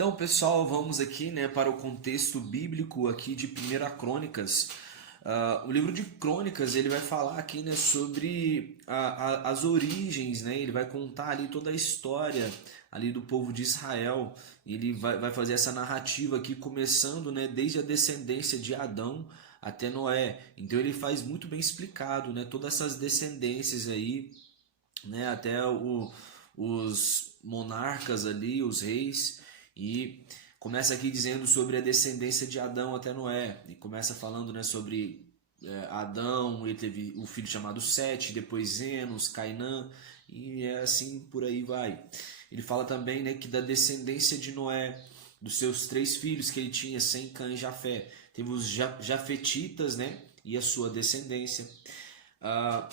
Então, pessoal, vamos aqui, né, para o contexto bíblico aqui de Primeira Crônicas. O livro de Crônicas ele vai falar aqui, né, sobre as origens, né? Ele vai contar ali toda a história ali do povo de Israel. Ele vai fazer essa narrativa aqui começando, né, desde a descendência de Adão até Noé. Então ele faz muito bem explicado, né, todas essas descendências aí, né, até os monarcas ali, os reis, e começa aqui dizendo sobre a descendência de Adão até Noé, e começa falando, né, sobre Adão, ele teve o filho chamado Sete, depois Enos, Cainã, e é assim por aí vai. Ele fala também, né, que da descendência de Noé, dos seus três filhos que ele tinha, Sem, Cã e Jafé, teve os Jafetitas, né, e a sua descendência. Ah,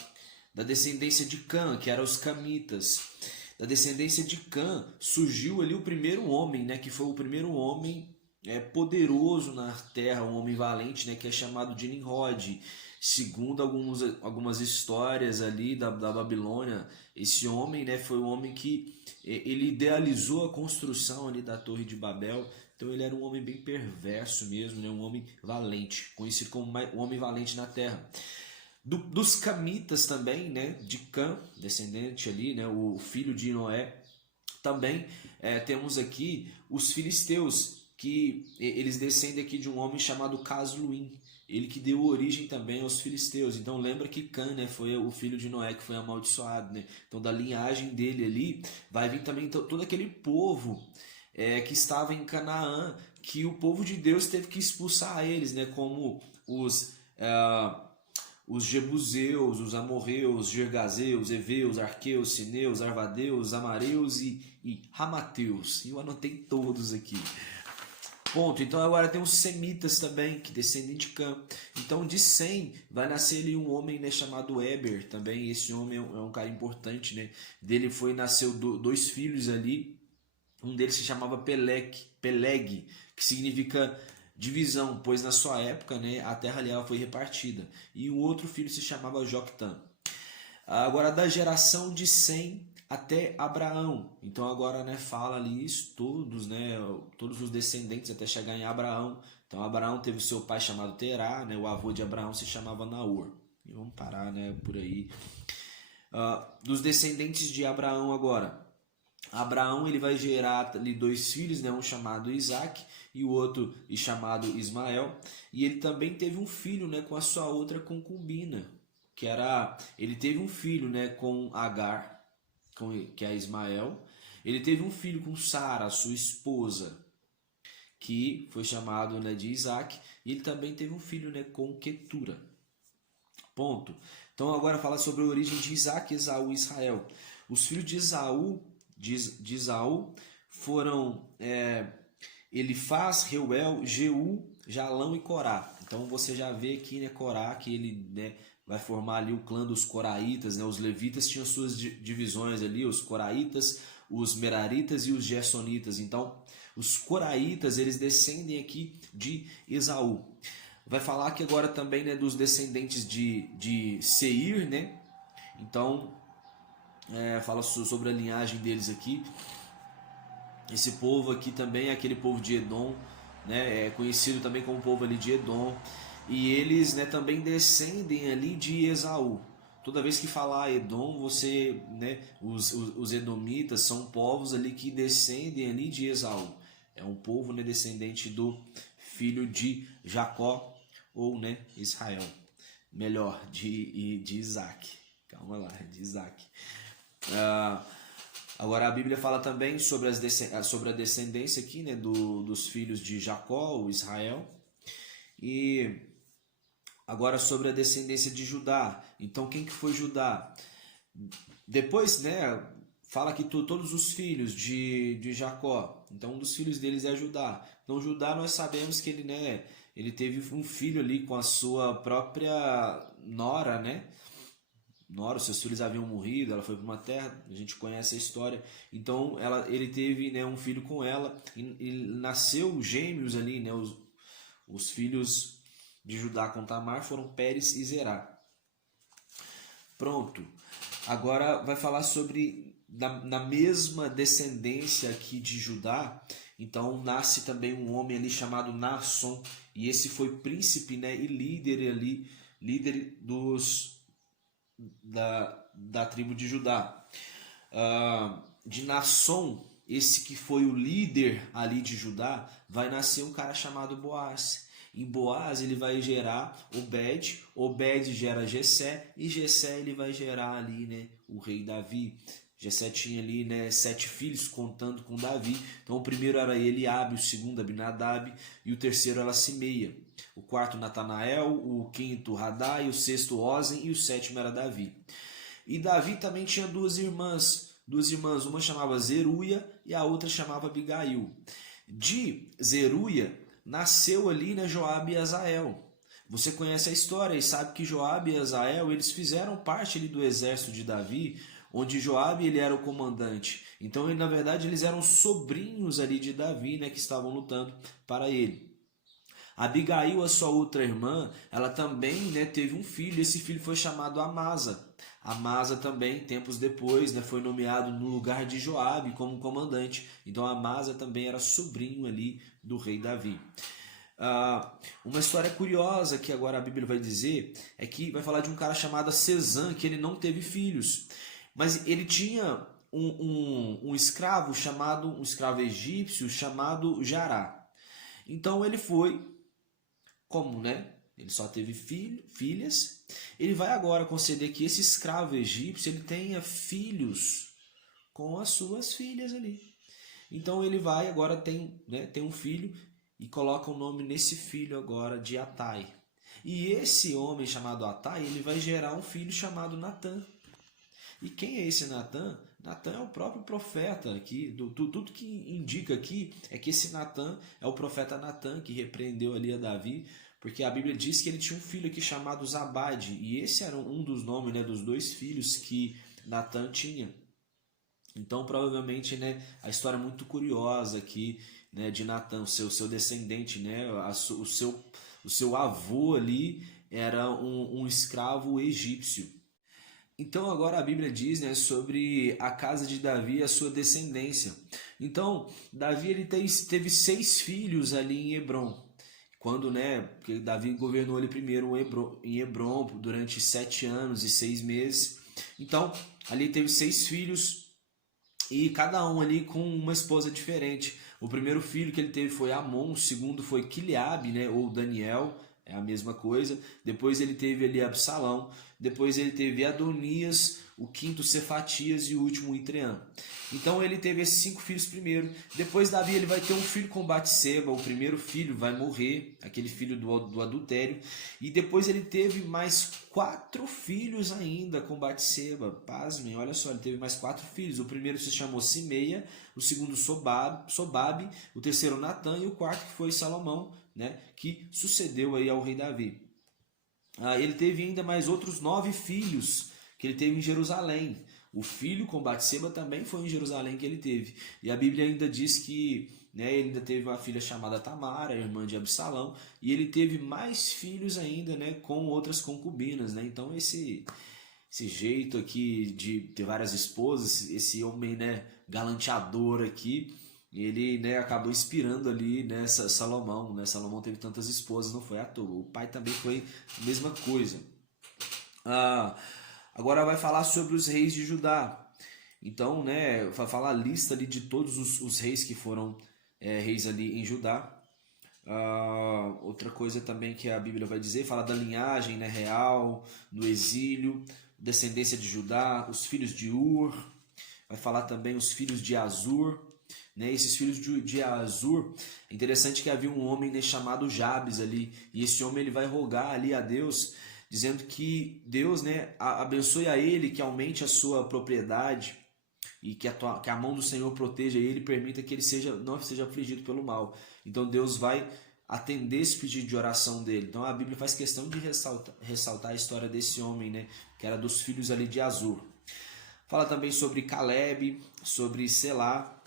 da descendência de Cã, que eram os camitas. Da descendência de Cã surgiu ali o primeiro homem, né, que foi o primeiro homem poderoso na terra, um homem valente, né, que é chamado de Nimrod. Segundo algumas histórias ali da Babilônia, esse homem, né, foi o homem que ele idealizou a construção ali da Torre de Babel. Então ele era um homem bem perverso mesmo, né, um homem valente, conhecido como o homem valente na terra. Dos camitas também, né, de Cã, descendente ali, né, o filho de Noé. Também temos aqui os filisteus, que eles descendem aqui de um homem chamado Casluim, ele que deu origem também aos filisteus. Então lembra que Cã, né, foi o filho de Noé que foi amaldiçoado, né? Então da linhagem dele ali vai vir também todo aquele povo que estava em Canaã, que o povo de Deus teve que expulsar eles, né, como os Jebuseus, os Amorreus, Gergazeus, Eveus, Arqueus, Sineus, Arvadeus, Amareus e Ramateus. E eu anotei todos aqui. Ponto. Então agora tem os Semitas também, que descendem de Cã. Então de Sem vai nascer ali um homem, né, chamado Eber também. Esse homem é um cara importante, né? Dele nasceu dois filhos ali. Um deles se chamava Peleg, que significa divisão, pois na sua época, né, a terra ali foi repartida. E o outro filho se chamava Joctã. Agora da geração de Sem até Abraão. Então agora, né, fala ali isso, todos os descendentes até chegar em Abraão. Então Abraão teve o seu pai chamado Terá, né, o avô de Abraão se chamava Naor. E vamos parar, né, por aí. Dos descendentes de Abraão agora. Abraão ele vai gerar ali dois filhos, né, um chamado Isaac e o outro chamado Ismael. E ele também teve um filho, né, com a sua outra concubina, ele teve um filho, né, com Agar, que é Ismael. Ele teve um filho com Sara, sua esposa, que foi chamado, né, de Isaac. E ele também teve um filho, né, com Quetura. Ponto. Então agora fala sobre a origem de Isaac, Esaú e Israel. Os filhos de Esaú foram Elifaz, Reuel, Jeú, Jalão e Corá. Então você já vê aqui, né, Corá, que ele, né, vai formar ali o clã dos Coraitas, né? Os levitas tinham suas divisões ali, os Coraitas, os Meraritas e os Gersonitas. Então os Coraitas eles descendem aqui de Esaú. Vai falar aqui agora também, né, dos descendentes de Seir, né? Então fala sobre a linhagem deles aqui. Esse povo aqui também é aquele povo de Edom, né? É conhecido também como povo ali de Edom. E eles, né, também descendem ali de Esaú. Toda vez que falar Edom, né, os edomitas são povos ali que descendem ali de Esaú. É um povo, né, descendente do filho de Jacó, ou, né, Israel. Melhor, de Isaac. Calma lá, de Isaac. Agora a Bíblia fala também sobre a descendência aqui, né, dos filhos de Jacó, o Israel. E agora sobre a descendência de Judá. Então quem que foi Judá? Depois, né, fala que todos os filhos de Jacó. Então um dos filhos deles é Judá. Então Judá nós sabemos que ele, né, ele teve um filho ali com a sua própria nora, né? Nora, seus filhos haviam morrido, ela foi para uma terra, a gente conhece a história. Então ele teve, né, um filho com ela e nasceu gêmeos ali, né, os filhos de Judá com Tamar foram Pérez e Zerá. Pronto. Agora vai falar sobre na mesma descendência aqui de Judá, Então nasce também um homem ali chamado Naasson, e esse foi príncipe, né, e líder ali, líder da tribo de Judá. De Naasson, esse que foi o líder ali de Judá, vai nascer um cara chamado Boaz. Em Boaz ele vai gerar Obed, Obed gera Jessé, e Jessé ele vai gerar ali, né, o rei Davi. Jessé tinha ali, né, 7 filhos, contando com Davi. Então o primeiro era Eliabe, o segundo Abinadab, e o terceiro era Simeia. O quarto Natanael, o quinto Radai, o sexto Ozen, e o sétimo era Davi. E Davi também tinha duas irmãs, uma chamava Zeruia e a outra chamava Abigail. De Zeruia nasceu ali, né, Joabe e Azael. Você conhece a história e sabe que Joabe e Azael, eles fizeram parte ali do exército de Davi, onde Joabe ele era o comandante. Então, na verdade, eles eram sobrinhos ali de Davi, né, que estavam lutando para ele. Abigail, a sua outra irmã, ela também, né, teve um filho. Esse filho foi chamado Amasa. Amasa também, tempos depois, né, foi nomeado no lugar de Joabe como comandante. Então Amasa também era sobrinho ali do rei Davi. Uma história curiosa que agora a Bíblia vai dizer é que vai falar de um cara chamado Cesã, que ele não teve filhos, mas ele tinha um escravo chamado, um escravo egípcio chamado Jará. Então ele foi, como, né, ele só teve filhas, ele vai agora conceder que esse escravo egípcio ele tenha filhos com as suas filhas ali. Então ele vai agora tem um filho e coloca o nome nesse filho agora de Atai. E esse homem chamado Atai, ele vai gerar um filho chamado Natã. E quem é esse Natã? Natã é o próprio profeta aqui. Tudo que indica aqui é que esse Natã é o profeta Natã que repreendeu ali a Davi, porque a Bíblia diz que ele tinha um filho aqui chamado Zabade, e esse era um dos nomes, né, dos 2 filhos que Natã tinha. Então, provavelmente, né, a história é muito curiosa aqui, né, de Natã, o seu descendente, né, o seu avô ali era um escravo egípcio. Então agora a Bíblia diz, né, sobre a casa de Davi e a sua descendência. Então, Davi ele teve 6 filhos ali em Hebron. Quando, né, porque Davi governou ali primeiro em Hebron durante 7 anos e 6 meses. Então, ali teve 6 filhos e cada um ali com uma esposa diferente. O primeiro filho que ele teve foi Amon, o segundo foi Quileabe, né, ou Daniel, é a mesma coisa. Depois ele teve ali Absalão, depois ele teve Adonias, o quinto Cefatias e o último Itreã. Então ele teve esses 5 filhos primeiro. Depois Davi ele vai ter um filho com Batseba, o primeiro filho vai morrer, aquele filho do adultério. E depois ele teve mais 4 filhos ainda com Batseba. Pasmem, olha só, ele teve mais 4 filhos. O primeiro se chamou Simeia, o segundo Sobabe, o terceiro Natã e o quarto que foi Salomão, né, que sucedeu aí ao rei Davi. Ele teve ainda mais outros 9 filhos que ele teve em Jerusalém. O filho com Batseba também foi em Jerusalém que ele teve. E a Bíblia ainda diz que, né, ele ainda teve uma filha chamada Tamara, irmã de Absalão, e ele teve mais filhos ainda, né, com outras concubinas, né? Então esse jeito aqui de ter várias esposas, esse homem, né, galanteador aqui, ele, né, acabou inspirando ali, né, Salomão, né? Salomão teve tantas esposas, não foi à toa. O pai também foi a mesma coisa. Agora vai falar sobre os reis de Judá. Então, né, vai falar a lista ali de todos os reis que foram reis ali em Judá. Outra coisa também que a Bíblia vai dizer, fala da linhagem, né, real, no exílio, descendência de Judá, os filhos de Ur, vai falar também os filhos de Azur, né, esses filhos de Azur. É interessante que havia um homem, né, chamado Jabes ali, e esse homem ele vai rogar ali a Deus, dizendo que Deus, né, abençoe a ele, que aumente a sua propriedade e que a mão do Senhor proteja ele e permita que ele não seja afligido pelo mal. Então Deus vai atender esse pedido de oração dele. Então a Bíblia faz questão de ressaltar a história desse homem, né, que era dos filhos ali de Azur. Fala também sobre Caleb, sobre Selá,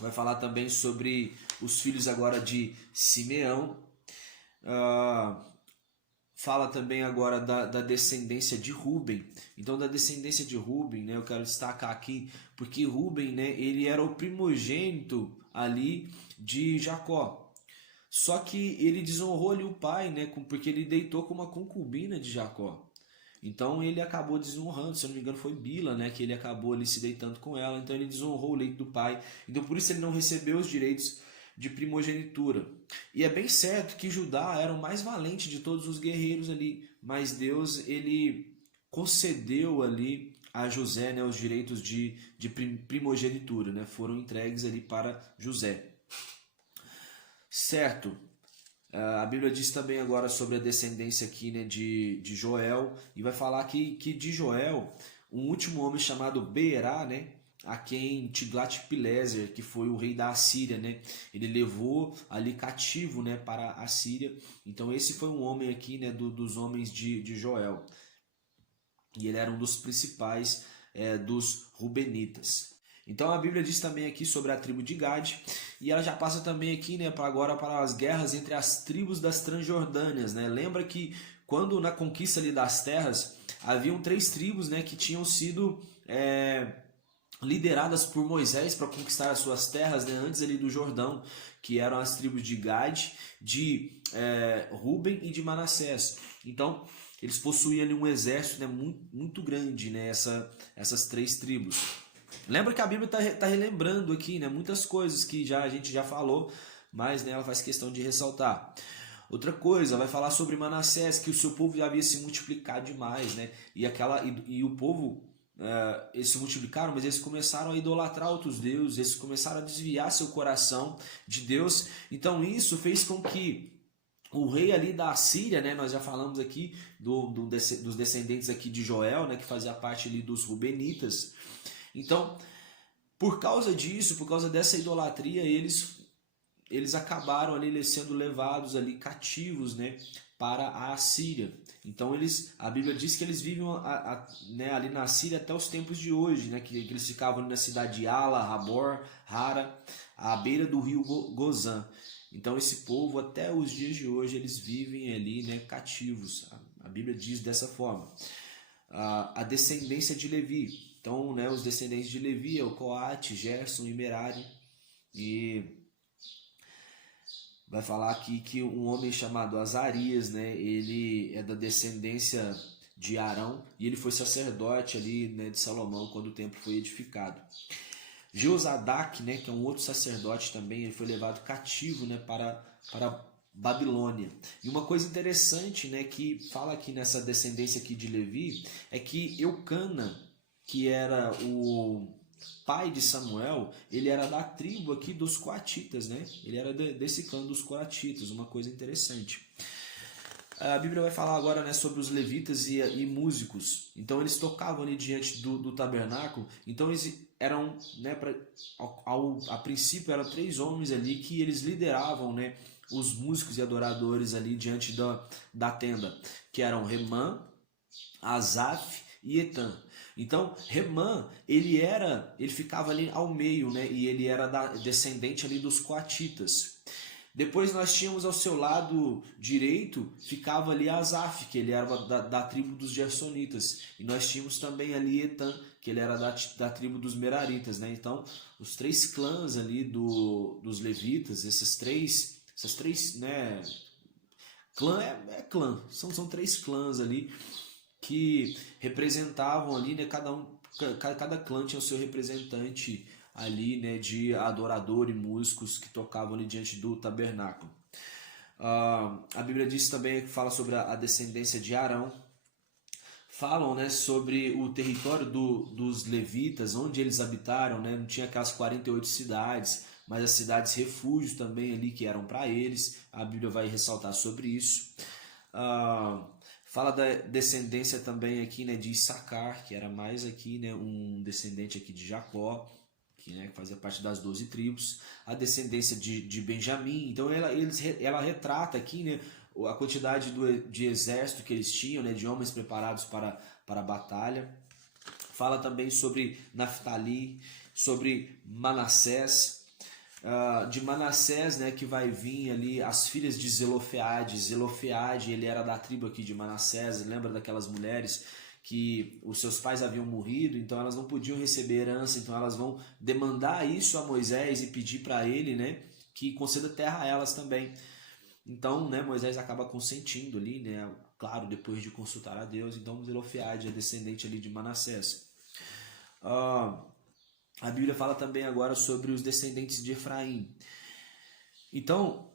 vai falar também sobre os filhos agora de Simeão, fala também agora da descendência de Ruben. Então da descendência de Ruben, né, eu quero destacar aqui, porque Ruben, né, ele era o primogênito ali de Jacó. Só que ele desonrou ali o pai, né, porque ele deitou com uma concubina de Jacó. Então ele acabou desonrando, se eu não me engano foi Bila, né, que ele acabou ali se deitando com ela, então ele desonrou o leito do pai. Então por isso ele não recebeu os direitos de primogenitura. E é bem certo que Judá era o mais valente de todos os guerreiros ali, mas Deus ele concedeu ali a José, né, os direitos de primogenitura, né, foram entregues ali para José. Certo. A Bíblia diz também agora sobre a descendência aqui, né, de Joel, e vai falar que de Joel, um último homem chamado Beerá, né, a quem Tiglat-Pileser, que foi o rei da Assíria, né, ele levou ali cativo, né, para a Síria. Então esse foi um homem aqui, né, dos homens de Joel, e ele era um dos principais dos Rubenitas. Então a Bíblia diz também aqui sobre a tribo de Gade, e ela já passa também aqui, né, agora para as guerras entre as tribos das Transjordânias, né? Lembra que quando na conquista ali das terras, haviam 3 tribos, né, que tinham sido lideradas por Moisés para conquistar as suas terras, né, antes ali do Jordão, que eram as tribos de Gade, de Ruben e de Manassés. Então eles possuíam ali um exército, né, muito grande, né, essas 3 tribos. Lembra que a Bíblia está relembrando aqui, né, muitas coisas que a gente já falou, mas, né, ela faz questão de ressaltar. Outra coisa, vai falar sobre Manassés, que o seu povo já havia se multiplicado demais, né? E o povo, eles se multiplicaram, mas eles começaram a idolatrar outros deuses, eles começaram a desviar seu coração de Deus. Então isso fez com que o rei ali da Assíria, né, nós já falamos aqui dos descendentes aqui de Joel, né, que fazia parte ali dos Rubenitas. Então, por causa disso, por causa dessa idolatria, eles acabaram ali sendo levados ali cativos, né, para a Assíria. Então a Bíblia diz que eles vivem né, ali na Síria até os tempos de hoje, né, que eles ficavam ali na cidade de Ala, Rabor, Hara, à beira do rio Gozã. Então esse povo até os dias de hoje eles vivem ali, né, cativos. A Bíblia diz dessa forma. A descendência de Levi. Então, né, os descendentes de Levi é o Coate, Gerson e Merari. E vai falar aqui que um homem chamado Azarias, né, ele é da descendência de Arão e ele foi sacerdote ali, né, de Salomão quando o templo foi edificado. Jeozadak, né, que é um outro sacerdote também, ele foi levado cativo, né, para Babilônia. E uma coisa interessante, né, que fala aqui nessa descendência aqui de Levi é que Eucana, que era o pai de Samuel, ele era da tribo aqui dos coatitas, né? Ele era desse clã dos coatitas, uma coisa interessante. A Bíblia vai falar agora, né, sobre os levitas e músicos. Então eles tocavam ali diante do tabernáculo. Então eles eram, né, a princípio eram 3 homens ali que eles lideravam, né, os músicos e adoradores ali diante da tenda, que eram Remã, Asaf e Etan. Então, Remã, ele ficava ali ao meio, né? E ele era descendente ali dos coatitas. Depois nós tínhamos ao seu lado direito, ficava ali Asaf, que ele era da tribo dos Gersonitas. E nós tínhamos também ali Etan, que ele era da tribo dos Meraritas, né? Então, os 3 clãs ali dos levitas, essas três, né? Clã é clã, são 3 clãs ali que representavam ali, né, cada clã tinha o seu representante ali, né, de adorador e músicos que tocavam ali diante do tabernáculo. A Bíblia diz também que fala sobre a descendência de Arão. Falam, né, sobre o território dos levitas, onde eles habitaram, né, não tinha aquelas 48 cidades, mas as cidades refúgios também ali que eram para eles. A Bíblia vai ressaltar sobre isso. Fala da descendência também aqui, né, de Issacar, que era mais aqui, né, um descendente aqui de Jacó, que, né, fazia parte das 12 tribos. A descendência de Benjamim. Então ela retrata aqui, né, a quantidade de exército que eles tinham, né, de homens preparados para a batalha. Fala também sobre Naftali, sobre Manassés. De Manassés, né, que vai vir ali as filhas de Zelofeade. Zelofeade, ele era da tribo aqui de Manassés. Lembra daquelas mulheres que os seus pais haviam morrido, então elas não podiam receber herança, então elas vão demandar isso a Moisés e pedir para ele, né, que conceda terra a elas também. Então, né, Moisés acaba consentindo ali, né, claro, depois de consultar a Deus. Então, Zelofeade é descendente ali de Manassés. A Bíblia fala também agora sobre os descendentes de Efraim. Então,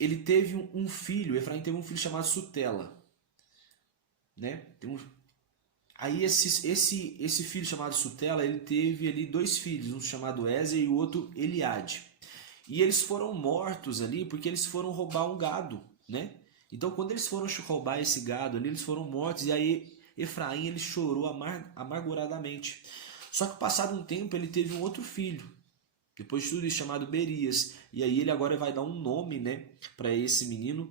ele teve um filho, Efraim teve um filho chamado Sutela, né? Aí esse filho chamado Sutela, ele teve ali 2 filhos, um chamado Ezer e o outro Eliade. E eles foram mortos ali porque eles foram roubar um gado, né? Então, quando eles foram roubar esse gado ali, eles foram mortos, e aí Efraim ele chorou amarguradamente. Só que passado um tempo ele teve um outro filho, depois de tudo isso, chamado Berias. E aí ele agora vai dar um nome, né, para esse menino.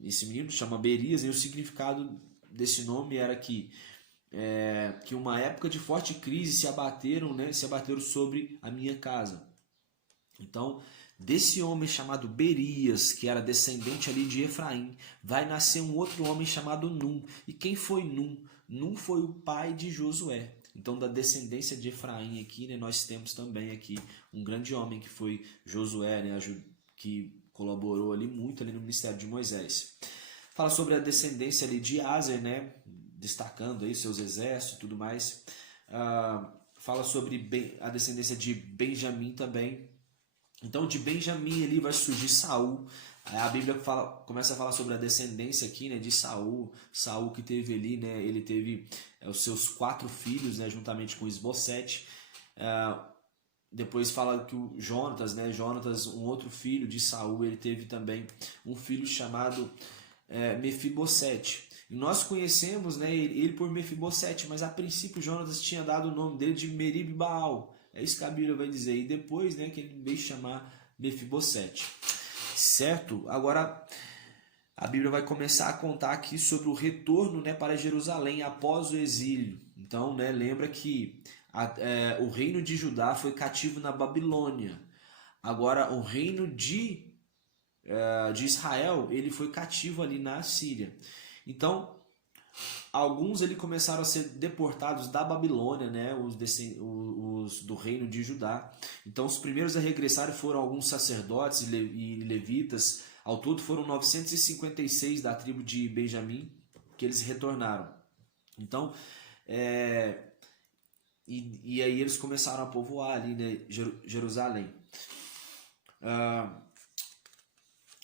Esse menino chama Berias, e o significado desse nome era que uma época de forte crise se abateram sobre a minha casa. Então, desse homem chamado Berias, que era descendente ali de Efraim, vai nascer um outro homem chamado Num. E quem foi Num? Num foi o pai de Josué. Então, da descendência de Efraim aqui, né, nós temos também aqui um grande homem que foi Josué, né, que colaborou ali muito ali no ministério de Moisés. Fala sobre a descendência ali de Aser, né, destacando aí seus exércitos e tudo mais. Fala sobre a descendência de Benjamim também. Então, de Benjamim ali vai surgir Saul. A Bíblia começa a falar sobre a descendência aqui, né, de Saul. Saul que teve ali, né, ele teve os seus 4 filhos, né, juntamente com Isbosete. Depois fala que o Jonatas, um outro filho de Saul, ele teve também um filho chamado Mefibosete. E nós conhecemos, né, ele por Mefibosete, mas a princípio Jonatas tinha dado o nome dele de Merib-Baal. É isso que a Bíblia vai dizer. E depois, né, que ele veio chamar Mefibosete. Certo? Agora, a Bíblia vai começar a contar aqui sobre o retorno, né, para Jerusalém após o exílio. Então, né, lembra que o reino de Judá foi cativo na Babilônia. Agora, o reino de Israel, ele foi cativo ali na Síria. Então, alguns ali começaram a ser deportados da Babilônia, né, os do reino de Judá. Então, os primeiros a regressar foram alguns sacerdotes e levitas. Ao todo foram 956 da tribo de Benjamim que eles retornaram. Então, e aí eles começaram a povoar ali, né, Jerusalém.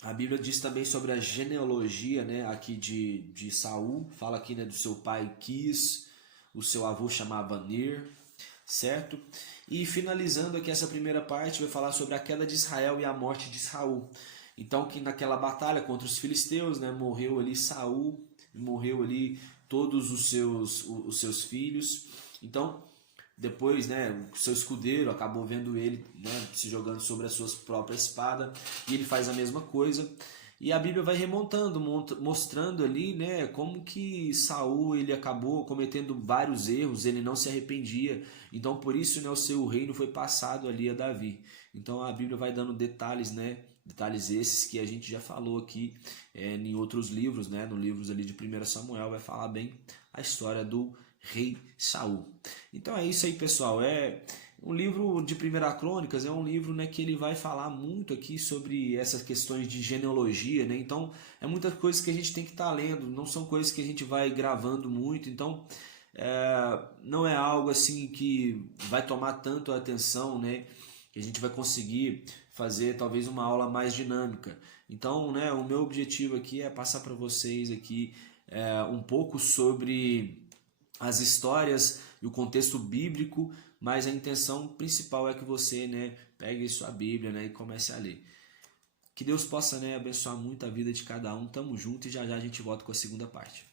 A Bíblia diz também sobre a genealogia, né, aqui de Saul. Fala aqui, né, do seu pai Quis, o seu avô chamava Ner, certo? E finalizando aqui essa primeira parte, vai falar sobre a queda de Israel e a morte de Saul. Então, que naquela batalha contra os filisteus, né, morreu ali Saul, morreu ali todos os seus filhos. Então, depois, né, o seu escudeiro acabou vendo ele, né, se jogando sobre a sua própria espada, e ele faz a mesma coisa. E a Bíblia vai remontando, mostrando ali, né, como que Saul ele acabou cometendo vários erros, ele não se arrependia. Então, por isso, né, o seu reino foi passado ali a Davi. Então, a Bíblia vai dando detalhes, né, detalhes esses que a gente já falou aqui em outros livros, né, no livros ali de 1 Samuel, vai falar bem a história do rei Saul. Então é isso aí, pessoal. Um livro de 1 Crônicas, é um livro, né, que ele vai falar muito aqui sobre essas questões de genealogia, né? Então é muitas coisas que a gente tem que estar lendo, não são coisas que a gente vai gravando muito, então não é algo assim que vai tomar tanto a atenção, né, que a gente vai conseguir fazer talvez uma aula mais dinâmica. Então, né, o meu objetivo aqui é passar para vocês aqui um pouco sobre as histórias e o contexto bíblico, mas a intenção principal é que você, né, pegue sua Bíblia, né, e comece a ler. Que Deus possa, né, abençoar muito a vida de cada um. Tamo junto e já já a gente volta com a segunda parte.